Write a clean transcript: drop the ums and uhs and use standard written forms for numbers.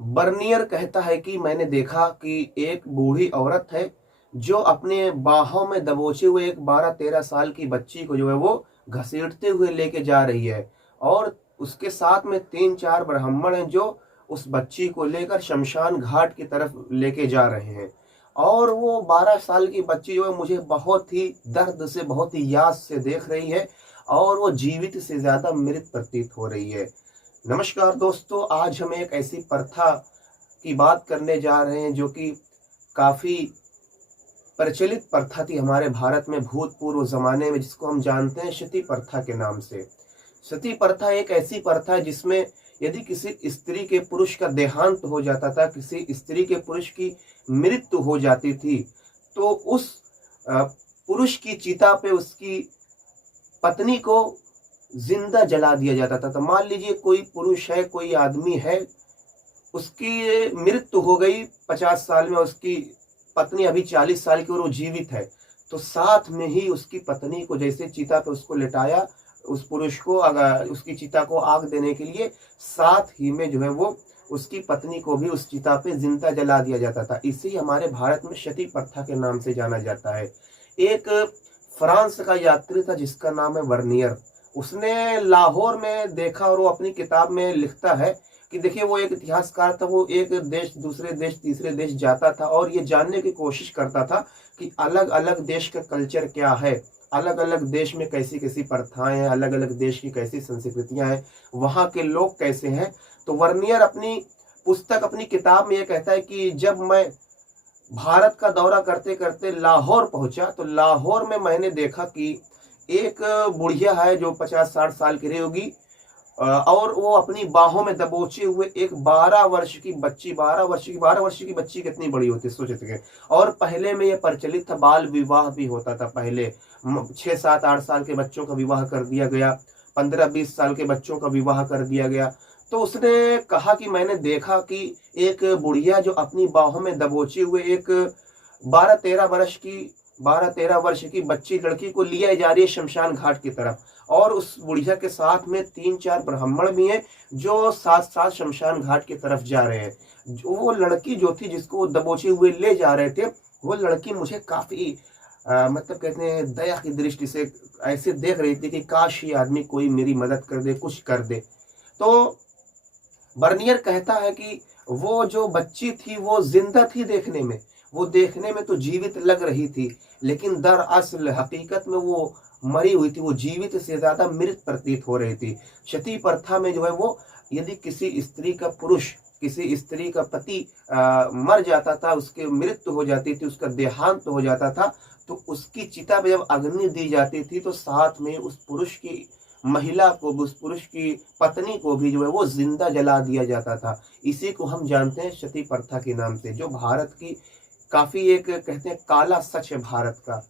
Bernier कहता है कि मैंने देखा कि एक बूढ़ी औरत है जो अपने बाहों में दबोचे हुए एक 12-13 साल की बच्ची को जो है वो घसीटते हुए लेके जा रही है। और उसके साथ में 3-4 ब्राह्मण हैं जो उस बच्ची को लेकर शमशान घाट की तरफ लेके जा रहे हैं। और वो 12 साल की बच्ची जो है मुझे बहुत ही दर्द से, बहुत ही याद से देख रही है और वो जीवित से ज्यादा मृत प्रतीत हो रही है। नमस्कार दोस्तों, आज हम एक ऐसी प्रथा की बात करने जा रहे हैं जो कि काफी प्रचलित प्रथा थी हमारे भारत में भूतपूर्व जमाने में, जिसको हम जानते हैं सती प्रथा के नाम से। सती प्रथा एक ऐसी प्रथा है जिसमें यदि किसी स्त्री के पुरुष का देहांत हो जाता था, किसी स्त्री के पुरुष की मृत्यु हो जाती थी, तो उस पुरुष की चिता पे उसकी पत्नी को जिंदा जला दिया जाता था। तो मान लीजिए कोई पुरुष है, कोई आदमी है, उसकी मृत्यु हो गई 50 साल में, उसकी पत्नी अभी 40 साल की और वो जीवित है, तो साथ में ही उसकी पत्नी को जैसे चिता पे उसको लेटाया, उस पुरुष को अगर उसकी चिता को आग देने के लिए साथ ही में जो है वो उसकी पत्नी को भी उस चिता पे जिंदा जला दिया जाता था। इसी हमारे भारत में सती प्रथा के नाम से जाना जाता है। एक फ्रांस का यात्री था जिसका नाम है वर्नियर। उसने लाहौर में देखा और वो अपनी किताब में लिखता है कि देखिए, वो एक इतिहासकार था। वो एक देश दूसरे देश तीसरे देश जाता था और ये जानने की कोशिश करता था कि अलग अलग देश का कल्चर क्या है, अलग अलग देश में कैसी कैसी प्रथाएं हैं, अलग अलग देश की कैसी संस्कृतियां हैं, वहाँ के लोग कैसे हैं। तो वर्नियर अपनी पुस्तक, अपनी किताब में ये कहता है कि जब मैं भारत का दौरा करते करते लाहौर पहुंचा, तो लाहौर में मैंने देखा कि एक बुढ़िया है जो 50-60 साल की रही होगी, और वो अपनी बाहों में दबोचे हुए एक 12 वर्ष की बच्ची, 12 वर्ष की बच्ची कितनी बड़ी होती है सोच सके। और पहले में ये प्रचलित था, बाल विवाह भी होता था पहले। 6-7-8 साल के बच्चों का विवाह कर दिया गया, 15-20 साल के बच्चों का विवाह कर दिया गया। तो उसने कहा कि मैंने देखा कि एक बुढ़िया जो अपनी बाहों में दबोचे हुए एक 12-13 वर्ष की बच्ची लड़की को लिया जा रही है शमशान घाट की तरफ, और उस बुढ़िया के साथ में 3-4 ब्राह्मण भी हैं जो साथ साथ शमशान घाट की तरफ जा रहे हैं। जो वो लड़की जो थी जिसको वो दबोचे हुए ले जा रहे थे, वो लड़की मुझे काफी मतलब कहते हैं दया की दृष्टि से ऐसे देख रही थी कि काश ये आदमी कोई मेरी मदद कर दे, कुछ कर दे। तो बर्नियर कहता है कि वो जो बच्ची थी वो जिंदा थी देखने में, वो देखने में तो जीवित लग रही थी, लेकिन दरअसल हकीकत में वो मरी हुई थी, वो जीवित से ज्यादा मृत प्रतीत हो रही थी। सती प्रथा में जो है वो, यदि किसी स्त्री का पुरुष, किसी स्त्री का पति मर जाता था, उसकी मृत्यु हो जाती थी, उसका देहांत हो जाता था, तो उसकी चिता पे जब अग्नि दी जाती थी तो साथ में उस पुरुष की महिला को, उस पुरुष की पत्नी को भी जो है वो जिंदा जला दिया जाता था। इसी को हम जानते हैं सती प्रथा के नाम से, जो भारत की काफी एक कहते हैं काला सच है भारत का।